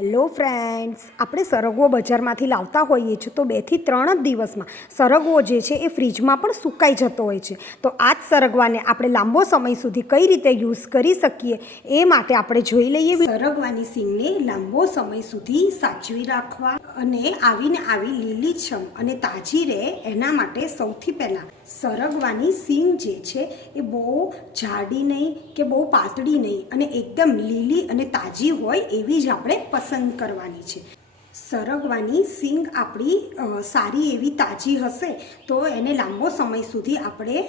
Hello friends, આપણે સરગવો બજારમાંથી લાવતા હોઈએ છીએ તો બેથી ત્રણ જ દિવસમાં સરગવો જે છે એ ફ્રીજમાં પણ સુકાઈ જતો હોય છે. તો આ જ સરગવાને આપણે લાંબો સમય સુધી કઈ રીતે યુઝ કરી શકીએ એ માટે આપણે જોઈ લઈએ. સરગવાની સિંગને લાંબો સમય સુધી સાચવી રાખવા. અને આવીને આવી લીલીછમ અને તાજી રહે એના માટે સૌથી પહેલાં સરગવાની સીંગ જે છે એ બહુ જાડી નહીં કે બહુ પાતળી નહીં અને એકદમ લીલી અને તાજી હોય એવી જ આપણે પસંદ કરવાની છે. સરગવાની સીંગ આપણી સારી એવી તાજી હશે, તો એને લાંબો સમય સુધી આપણે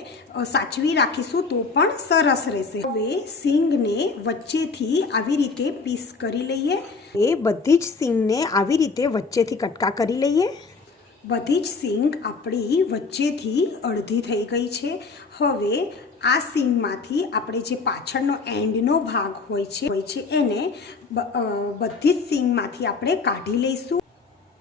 સાચવી રાખીશું તો પણ સરસ રહેશે. હવે સીંગને વચ્ચેથી આવી રીતે પીસ કરી લઈએ. એ બધી જ સીંગને આવી રીતે વચ્ચેથી કટકા કરી લઈએ. બધી જ સીંગ આપણી વચ્ચેથી અડધી થઈ ગઈ છે. હવે આ સીંગમાંથી આપણે જે પાછળનો એન્ડનો ભાગ હોય છે હોય છે, એને બધી જ સીંગમાંથી આપણે કાઢી લઈશું.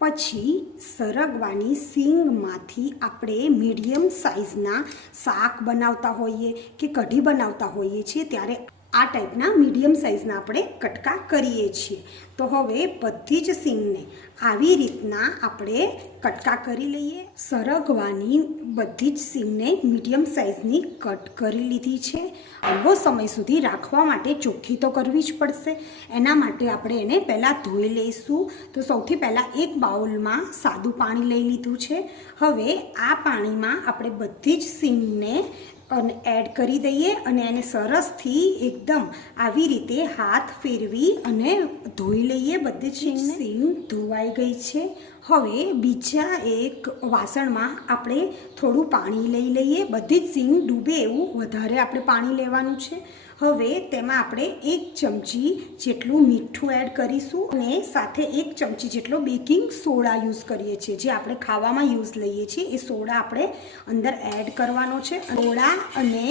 પછી સરગવાની સીંગમાંથી આપણે મીડિયમ સાઇઝના શાક બનાવતા હોઈએ કે કઢી બનાવતા હોઈએ છીએ, ત્યારે આ ટાઈપના મીડિયમ સાઇઝના આપણે કટકા કરીએ છીએ. તો હવે બધી જ સીંગને આવી રીતના આપણે કટકા કરી લઈએ. સરગવાની બધી જ સીંગને મીડિયમ સાઇઝની કટ કરી લીધી છે. લાંબો સમય સુધી રાખવા માટે ચોખ્ખી તો કરવી જ પડશે. એના માટે આપણે એને પહેલાં ધોઈ લઈશું. તો સૌથી પહેલાં એક બાઉલમાં સાદું પાણી લઈ લીધું છે. હવે આ પાણીમાં આપણે બધી જ સીંગને અને એડ કરી દઈએ અને એને સરસથી એકદમ આવી રીતે હાથ ફેરવી અને ધોઈ લઈએ બધી જ સીંગને સીંગ ધોવાઈ ગઈ છે. હવે બીજા એક વાસણમાં આપણે થોડું પાણી લઈ લઈએ. બધી જ સીંગ ડૂબે એવું વધારે આપણે પાણી લેવાનું છે. હવે તેમાં આપણે એક ચમચી જેટલું મીઠું એડ કરીશું અને સાથે એક ચમચી જેટલો બેકિંગ સોડા યુઝ કરીએ છીએ. જે આપણે ખાવામાં યુઝ લઈએ છીએ, એ સોડા આપણે અંદર એડ કરવાનો છે. સોડા અને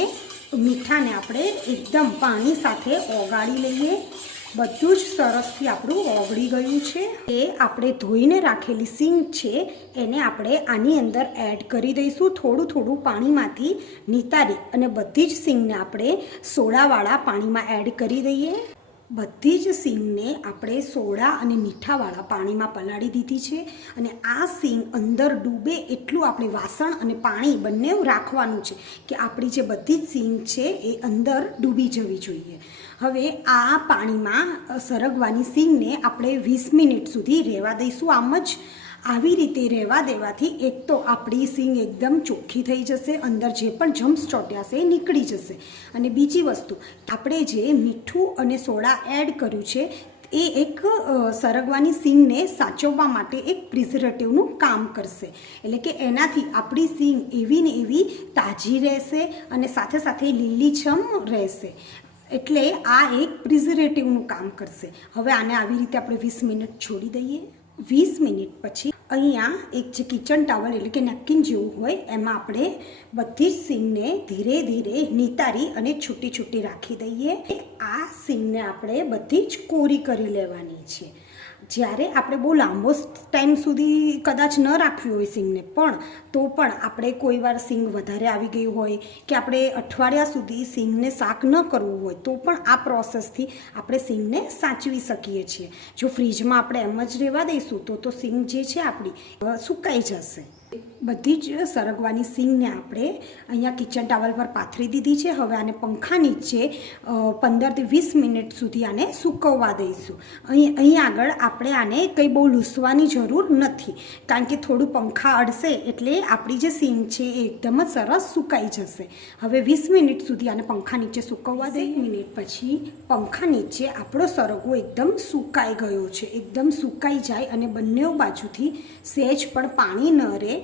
મીઠાને આપણે એકદમ પાણી સાથે ઓગાળી લઈએ. બધું જ સરસથી આપણું ઓગળી ગયું છે. એ આપણે ધોઈને રાખેલી સિંગ છે, એને આપણે આની અંદર એડ કરી દઈશું. થોડું થોડું પાણીમાંથી નિતારી અને બધી જ સિંગને આપણે સોડાવાળા પાણીમાં એડ કરી દઈએ. બધી જ સિંગને આપણે સોડા અને મીઠાવાળા પાણીમાં પલાળી દીધી છે અને આ સિંગ અંદર ડૂબે એટલું આપણે વાસણ અને પાણી બંને રાખવાનું છે કે આપણી જે બધી જ સિંગ છે એ અંદર ડૂબી જવી જોઈએ. હવે આ પાણીમાં સરગવાની સિંગને આપણે વીસ મિનિટ સુધી રહેવા દઈશું. આમ જ આવી રીતે રહેવા દેવાથી એક તો આપણી સિંગ એકદમ ચોખ્ખી થઈ જશે, અંદર જે પણ જમ્સ ચોટ્યા છે એ નીકળી જશે. અને બીજી વસ્તુ, આપણે જે મીઠું અને સોડા એડ કર્યું છે, એ એક સરગવાની સિંગને સાચવવા માટે એક પ્રિઝર્વેટિવનું કામ કરશે. એટલે કે એનાથી આપણી સિંગ એવી ને એવી તાજી રહેશે અને સાથે સાથે લીલીછમ રહેશે. એટલે આ એક પ્રિઝર્વેટિવનું કામ કરશે. હવે આને આવી રીતે આપણે વીસ મિનિટ છોડી દઈએ. વીસ મિનિટ પછી અહીંયા એક જે કિચન ટાવલ એટલે કે નેપકિન જેવું હોય, એમાં આપણે બધી જ સીંગને ધીરે ધીરે નિતારી અને છૂટી છૂટી રાખી દઈએ. આ સીંગને આપણે બધી જ કોરી કરી લેવાની છે. જ્યારે આપણે બહુ લાંબો ટાઈમ સુધી કદાચ ન રાખવી હોય સિંગને, પણ તો પણ આપણે કોઈ વાર સિંગ વધારે આવી ગઈ હોય કે આપણે અઠવાડિયા સુધી સિંગને શાક ન કરવું હોય, તો પણ આ પ્રોસેસથી આપણે સિંગને સાચવી શકીએ છીએ. જો ફ્રીજમાં આપણે એમ જ રહેવા દઈશું, તો તો સિંગ જે છે આપણી સુકાઈ જશે. બધી જ સરગવાની સિંગને આપણે અહીંયા કિચન ટાવલ પર પાથરી દીધી છે. હવે આને પંખા નીચે પંદરથી વીસ મિનિટ સુધી આને સૂકવવા દઈશું. અહીં અહીં આગળ આપણે આને કંઈ બહુ લૂસવાની જરૂર નથી. કારણ કે થોડું પંખા અડશે એટલે આપણી જે સિંગ છે એ એકદમ જ સરસ સુકાઈ જશે. હવે વીસ મિનિટ સુધી આને પંખા નીચે સૂકવવા દઈ મિનિટ પછી પંખા નીચે આપણો સરગવો એકદમ સુકાઈ ગયો છે. એકદમ સુકાઈ જાય અને બંને બાજુથી સહેજ પણ પાણી ન રહે.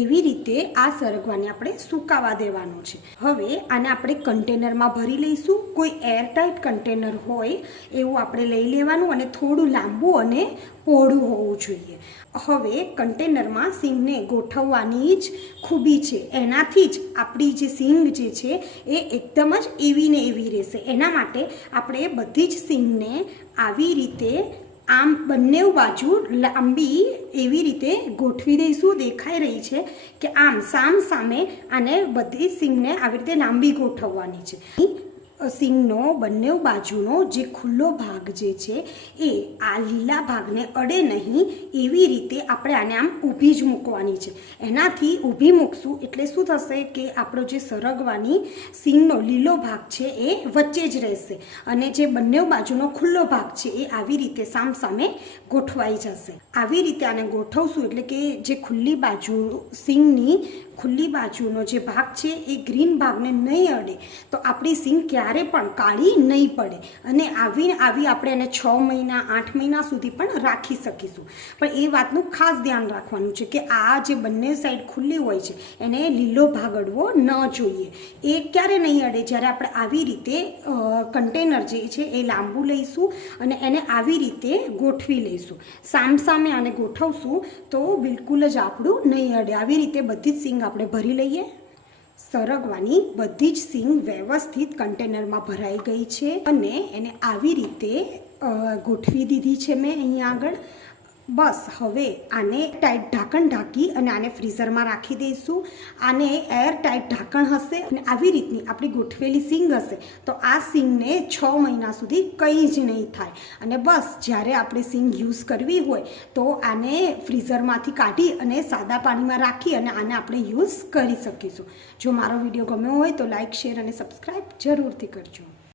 એવી રીતે આ સરગવાને આપણે સુકાવા દેવાનો છે. હવે આને આપણે કન્ટેનરમાં ભરી લઈશું. કોઈ એરટાઇટ કન્ટેનર હોય, એવું આપણે લઈ લેવાનું અને થોડું લાંબુ અને પહોળું હોવું જોઈએ. હવે કન્ટેનરમાં સિંગને ગોઠવવાની જ ખૂબી છે. એનાથી જ આપણી જે સિંગ જે છે, એ એકદમ જ એવી ને એવી રહેશે. એના માટે આપણે બધી જ સિંગને આવી રીતે આમ બંને બાજુ લાંબી એવી રીતે ગોઠવી દઈશું, દેખાઈ રહી છે કે આમ સામ સામે આને બધી સિંગને આવી રીતે લાંબી ગોઠવવાની છે. સિંગનો બંને બાજુનો જે ખુલ્લો ભાગ જે છે એ આ લીલા ભાગને અડે નહીં એવી રીતે આપણે આને આમ ઊભી જ મૂકવાની છે. એનાથી ઊભી મૂકશું એટલે શું થશે કે આપણો જે સરગવાની સિંગનો લીલો ભાગ છે એ વચ્ચે જ રહેશે અને જે બંને બાજુનો ખુલ્લો ભાગ છે એ આવી રીતે સામસામે ગોઠવાઈ જશે. આવી રીતે આને ગોઠવશું એટલે કે જે ખુલ્લી બાજુ સિંગની ખુલ્લી બાજુનો જે ભાગ છે એ ગ્રીન ભાગને નહીં અડે, તો આપણી સિંગ ક્યારે પણ કાળી નહીં પડે અને આવી આવી આપણે એને છ મહિના, આઠ મહિના સુધી પણ રાખી શકીશું. પણ એ વાતનું ખાસ ધ્યાન રાખવાનું છે કે આ જે બંને સાઈડ ખુલ્લી હોય છે, એને લીલો ભાગ અડવો ન જોઈએ. એ ક્યારે નહીં અડે? જ્યારે આપણે આવી રીતે કન્ટેનર જે છે એ લાંબુ લઈશું અને એને આવી રીતે ગોઠવી લઈશું. સામસામે આને ગોઠવશું તો બિલકુલ જ આપણું નહીં અડે. આવી રીતે બધી જ સિંગ આપણે ભરી લઈએ. સરગવાની બધી જ સિંગ વ્યવસ્થિત કન્ટેનરમાં ભરાઈ ગઈ છે અને એને આવી રીતે ગોઠવી દીધી છે મેં અહીંયા આગળ. બસ હવે આને ટાઈટ ઢાંકણ ઢાંકી અને આને ફ્રીઝરમાં રાખી દઈશું. આને એર ટાઈટ ઢાંકણ હશે અને આવી રીતની આપણી ગોઠવેલી સિંગ હશે. તો આ સિંગને છ મહિના સુધી કંઈ જ નહીં થાય. અને બસ જ્યારે આપણે સિંગ યુઝ કરવી હોય તો આને ફ્રીઝરમાંથી કાઢી અને સાદા પાણીમાં રાખી અને આને આપણે યુઝ કરી શકીશું. જો મારો વીડિયો ગમ્યો હોય તો લાઇક શેર અને સબસ્ક્રાઈબ જરૂરથી કરજો.